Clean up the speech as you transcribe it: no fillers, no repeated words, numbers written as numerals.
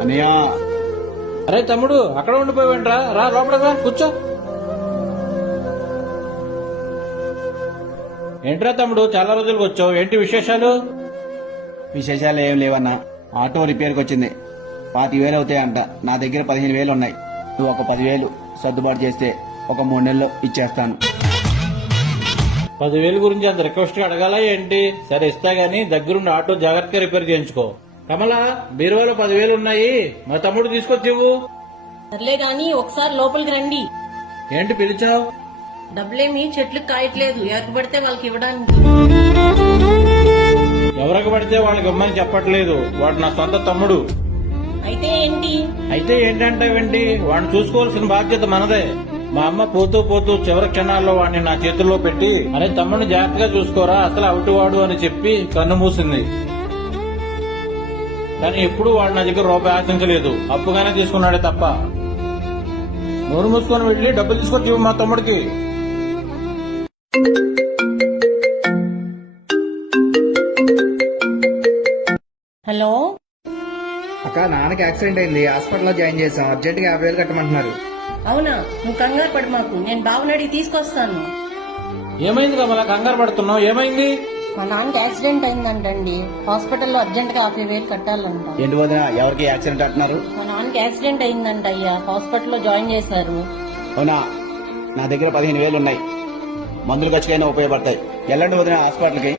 అన్నయ్య. అరే తమ్ముడు, అక్కడ ఉండిపోయావంట్రా, రా లోపల రా, కూర్చో. ఏంట్రా తమ్ముడు, చాలా రోజులకు వచ్చావు, ఏంటి విశేషాలు? విశేషాలు ఏం లేవన్నా. ఆటో రిపేర్కి వచ్చింది. 25,000 అవుతాయంట. నా దగ్గర 15,000 ఉన్నాయి. నువ్వు ఒక 10,000 సర్దుబాటు చేస్తే ఒక 3 నెలల్లో ఇచ్చేస్తాను. 10,000 గురించి అంత రిక్వెస్ట్ గా అడగాల ఏంటి? సరే ఇస్తా గానీ దగ్గరుండి ఆటో జాగ్రత్తగా రిపేర్ చేయించుకో. కమలా, బీరువాలో 10,000 ఉన్నాయి, మా తమ్ముడు తీసుకొచ్చి ఇవ్వు. సర్లే గాని ఒకసారి లోపలికి రండి. ఏంటి పిలిచావు? డబ్బులేమి చెట్లు కాయట్లేదు, ఎవరికి పడితే వాళ్ళకి ఇవ్వడానికి. ఎవరికి పడితే వాళ్ళకి ఇమ్మని చెప్పట్లేదు, వాడు నా సొంత తమ్ముడు. అయితే ఏంటి? అయితే ఏంటంటావేంటి? వాడిని చూసుకోవాల్సిన బాధ్యత మనదే. మా అమ్మ పోతూ పోతూ చివరి క్షణాల్లో వాడిని నా చేతుల్లో పెట్టి, అరే తమ్ముడిని జాగ్రత్తగా చూసుకోరా, అసలు అవుటివాడు అని చెప్పి కన్ను మూసింది. కానీ ఎప్పుడు వాడు నా దగ్గర రూపాయి ఆశించలేదు, అప్పుగానే తీసుకున్నాడే తప్ప. నోరు మూసుకొని వెళ్లి డబ్బులు తీసుకొచ్చి ఇవ్వు మా తమ్ముడికి. హలో, అక్క, నాన్నకి యాక్సిడెంట్ అయింది, హాస్పిటల్లో జాయిన్ చేసాం. అర్జెంట్ గా 50,000 కట్టమంటున్నారు. అవునా? నువ్వు కంగారు పడు మాకు, నేను బావని అడిగి తీసుకొస్తాను. ఏమైంది కమలా, కంగారు పడుతున్నావు? ఏమైంది? మా నాన్నకి యాక్సిడెంట్ అయిందంటండి, హాస్పిటల్లో అర్జెంట్ గా 50,000 కట్టాలంట. ఏంటి వదిన, ఎవరికి యాక్సిడెంట్ అంటున్నారు? మా నాన్నకి యాక్సిడెంట్ అయిందంట అయ్యా, హాస్పిటల్లో జాయిన్ చేశారు. అవునా? నా దగ్గర 15,000 ఉన్నాయి. మందులు ఖర్చుకైనా ఉపయోగపడతాయి. వెళ్ళండి వదిన హాస్పిటల్కి.